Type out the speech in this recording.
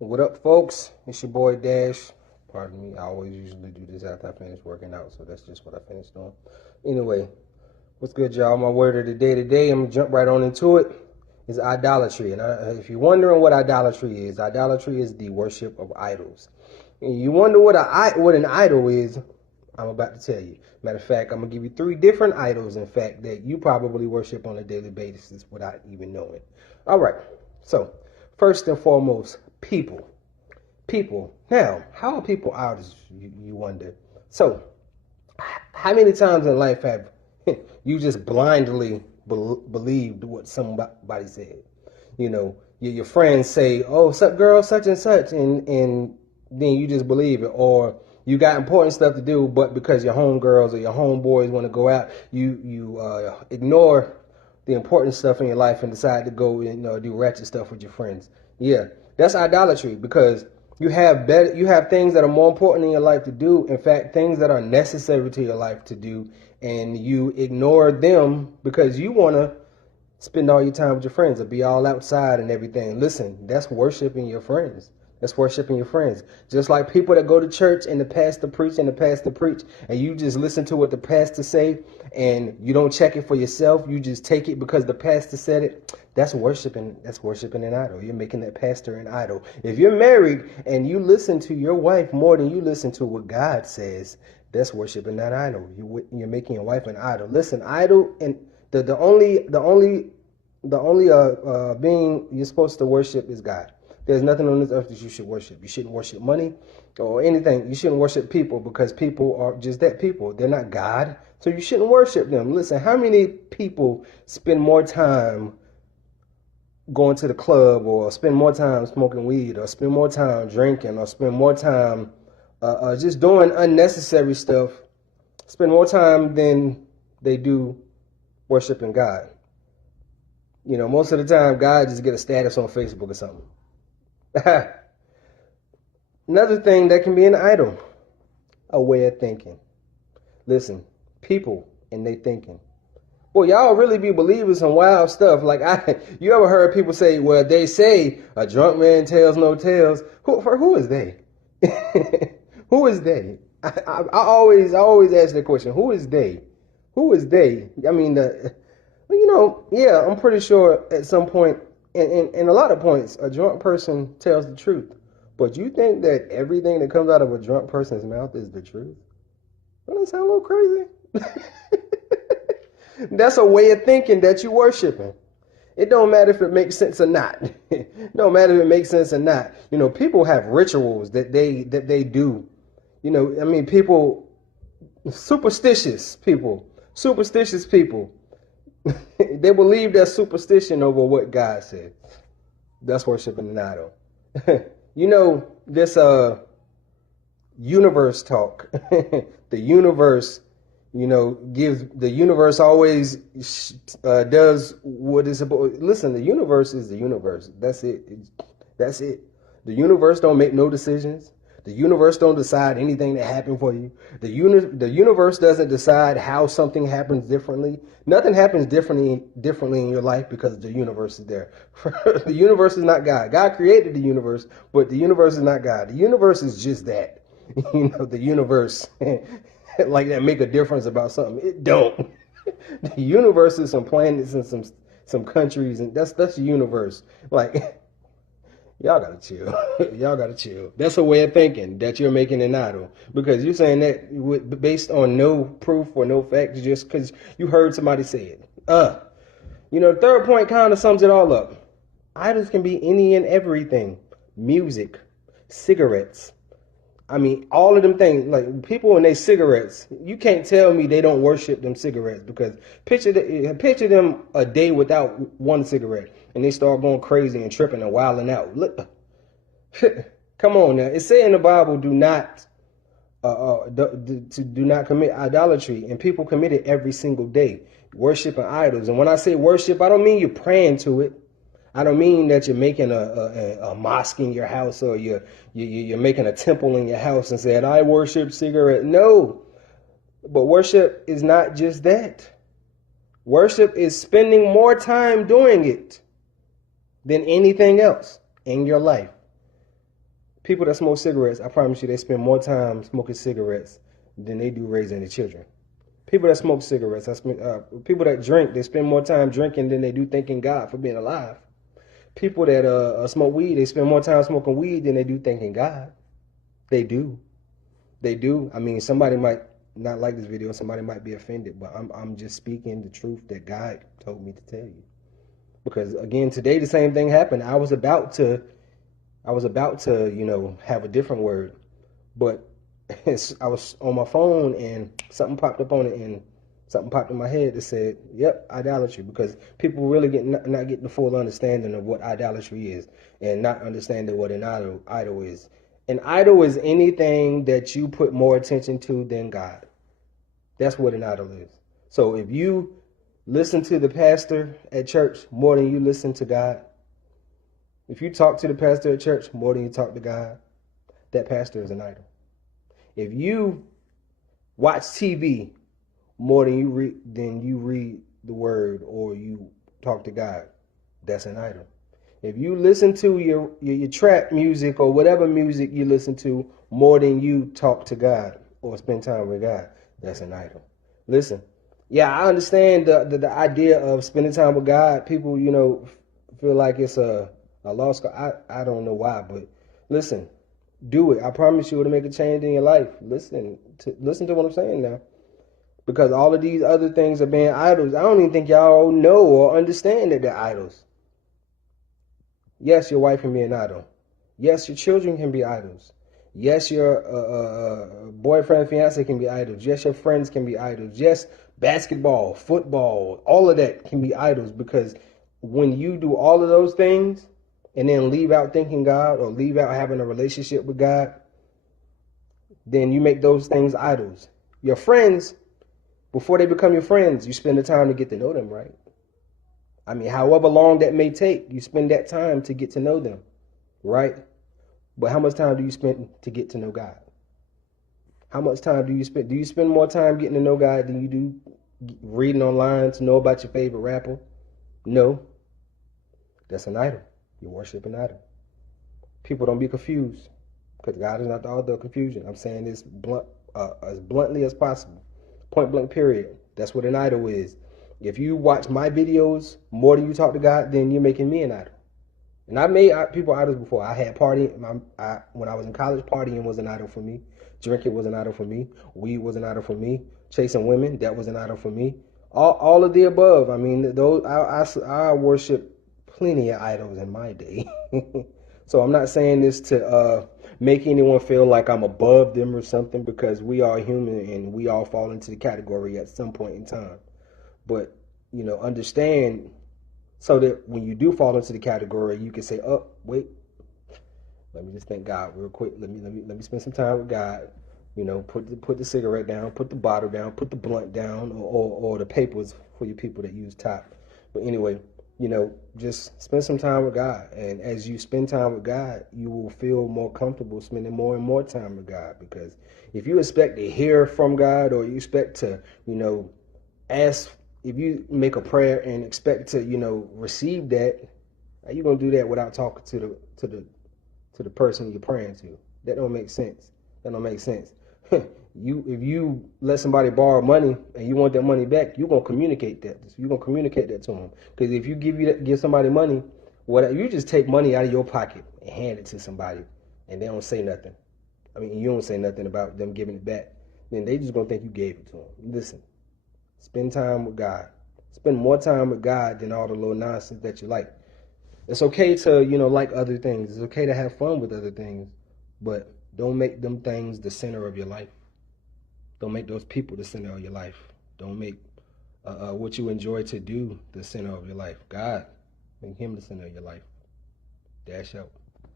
What up, folks? It's your boy Dash. Pardon me, I always usually do this after I finish working out, so that's just what I finished doing. Anyway, what's good, y'all? My word of the day today, I'm gonna jump right on into it, is idolatry. And if you're wondering what idolatry is the worship of idols. And you wonder what an idol is, I'm about to tell you. Matter of fact, I'm gonna give you 3 different idols, in fact, that you probably worship on a daily basis without even knowing. All right, so first and foremost, people. People. Now, how are people idols, you wonder? So, how many times in life have you just blindly believed what somebody said? You know, your friends say, "Oh, sup, girl, such and such," and then you just believe it. Or you got important stuff to do, but because your homegirls or your homeboys want to go out, you ignore the important stuff in your life and decide to go and do ratchet stuff with your friends. Yeah, that's idolatry, because you have things that are more important in your life to do. In fact, things that are necessary to your life to do, and you ignore them because you want to spend all your time with your friends or be all outside and everything. Listen, that's worshiping your friends. That's worshiping your friends. Just like people that go to church and the pastor preach and you just listen to what the pastor say and you don't check it for yourself. You just take it because the pastor said it. That's worshiping an idol. You're making that pastor an idol. If you're married and you listen to your wife more than you listen to what God says, that's worshiping that idol. You're making your wife an idol. Listen, idol, and the only being you're supposed to worship is God. There's nothing on this earth that you should worship. You shouldn't worship money or anything. You shouldn't worship people, because people are just that, people. They're not God. So you shouldn't worship them. Listen, how many people spend more time going to the club, or spend more time smoking weed, or spend more time drinking, or spend more time just doing unnecessary stuff, spend more time than they do worshiping God? Most of the time, God just get a status on Facebook or something. Another thing that can be an idol, a way of thinking. Listen, people and they thinking. Well, y'all really be believing some wild stuff. Like you ever heard people say, "Well, they say a drunk man tells no tales." Who is they? Who is they? I always ask that question. Who is they? Who is they? I mean, yeah, I'm pretty sure at some point, and a lot of points, a drunk person tells the truth. But you think that everything that comes out of a drunk person's mouth is the truth? Doesn't that sound a little crazy? That's a way of thinking that you're worshiping. It don't matter if it makes sense or not. It don't matter if it makes sense or not. People have rituals that they do. People, superstitious people, they believe their superstition over what God said. That's worshiping an idol. This universe talk. The universe, the universe always does what is supposed. Listen, the universe is the universe. That's it. That's it. The universe don't make no decisions. The universe don't decide anything that happened for you. The universe doesn't decide how something happens differently. Nothing happens differently in your life because the universe is there. The universe is not God. God created the universe, but the universe is not God. The universe is just that. The universe, like that, make a difference about something. It don't. The universe is some planets and some countries, and that's the universe. Like, y'all gotta chill. Y'all gotta chill. That's a way of thinking that you're making an idol, because you're saying that based on no proof or no facts, just because you heard somebody say it. The third point kind of sums it all up. Idols can be any and everything: music, cigarettes. All of them things. Like, people and they cigarettes, you can't tell me they don't worship them cigarettes, because picture them a day without one cigarette, and they start going crazy and tripping and wilding out. Look, come on now. It say in the Bible, do not commit idolatry, and people commit it every single day, worshiping idols. And when I say worship, I don't mean you're praying to it. I don't mean that you're making a mosque in your house, or you're making a temple in your house and saying, "I worship cigarette." No, but worship is not just that. Worship is spending more time doing it than anything else in your life. People that smoke cigarettes, I promise you, they spend more time smoking cigarettes than they do raising their children. People that smoke cigarettes, people that drink, they spend more time drinking than they do thanking God for being alive. People that smoke weed, they spend more time smoking weed than they do thanking God. They do. They do. I mean, somebody might not like this video, somebody might be offended, but I'm just speaking the truth that God told me to tell you. Because again, today the same thing happened. I was about to, have a different word, but I was on my phone and something popped up on it, and something popped in my head that said, "Yep, idolatry." Because people really not getting the full understanding of what idolatry is, and not understanding what an idol is. An idol is anything that you put more attention to than God. That's what an idol is. So if you listen to the pastor at church more than you listen to God, if you talk to the pastor at church more than you talk to God, that pastor is an idol. If you watch TV more than you read the word or you talk to God, that's an idol. If you listen to your trap music or whatever music you listen to more than you talk to God or spend time with God, that's an idol. Listen, yeah, I understand the idea of spending time with God. People, feel like it's a lost cause. I don't know why, but listen, do it. I promise you it'll make a change in your life. Listen to what I'm saying now. Because all of these other things are being idols. I don't even think y'all know or understand that they're idols. Yes, your wife can be an idol. Yes, your children can be idols. Yes, your boyfriend, fiance can be idols. Yes, your friends can be idols. Yes, basketball, football, all of that can be idols, because when you do all of those things and then leave out thanking God or leave out having a relationship with God, then you make those things idols. Your friends, before they become your friends, you spend the time to get to know them, right? I mean, however long that may take, you spend that time to get to know them, right? But how much time do you spend to get to know God? How much time do you spend? Do you spend more time getting to know God than you do reading online to know about your favorite rapper? No. That's an idol. You're worshiping an idol. People, don't be confused, because God is not the author of confusion. I'm saying this as bluntly as possible. Point blank, period. That's what an idol is. If you watch my videos more than you talk to God, then you're making me an idol. And I made people idols before. I had when I was in college, partying was an idol for me. Drinking was an idol for me. Weed was an idol for me. Chasing women, that was an idol for me. All of the above. I mean, those I worship plenty of idols in my day. So I'm not saying this to make anyone feel like I'm above them or something, because we are human and we all fall into the category at some point in time. But, understand, so that when you do fall into the category, you can say, "Oh, wait, let me just thank God real quick. Let me spend some time with God. Put the cigarette down, put the bottle down, put the blunt down, or the papers for you people that use top." But anyway, just spend some time with God. And as you spend time with God, you will feel more comfortable spending more and more time with God. Because if you expect to hear from God, or you expect to, ask, if you make a prayer and expect to, receive that, how you gonna do that without talking to the person you're praying to? That don't make sense. That don't make sense. If you let somebody borrow money and you want that money back, you're gonna communicate that. You're gonna communicate that to them. Because if you give somebody money, you just take money out of your pocket and hand it to somebody, and they don't say nothing. I mean, you don't say nothing about them giving it back. Then they just gonna think you gave it to them. Listen, spend time with God. Spend more time with God than all the little nonsense that you like. It's okay to, like other things. It's okay to have fun with other things, but don't make them things the center of your life. Don't make those people the center of your life. Don't make what you enjoy to do the center of your life. God, make him the center of your life. Dash out.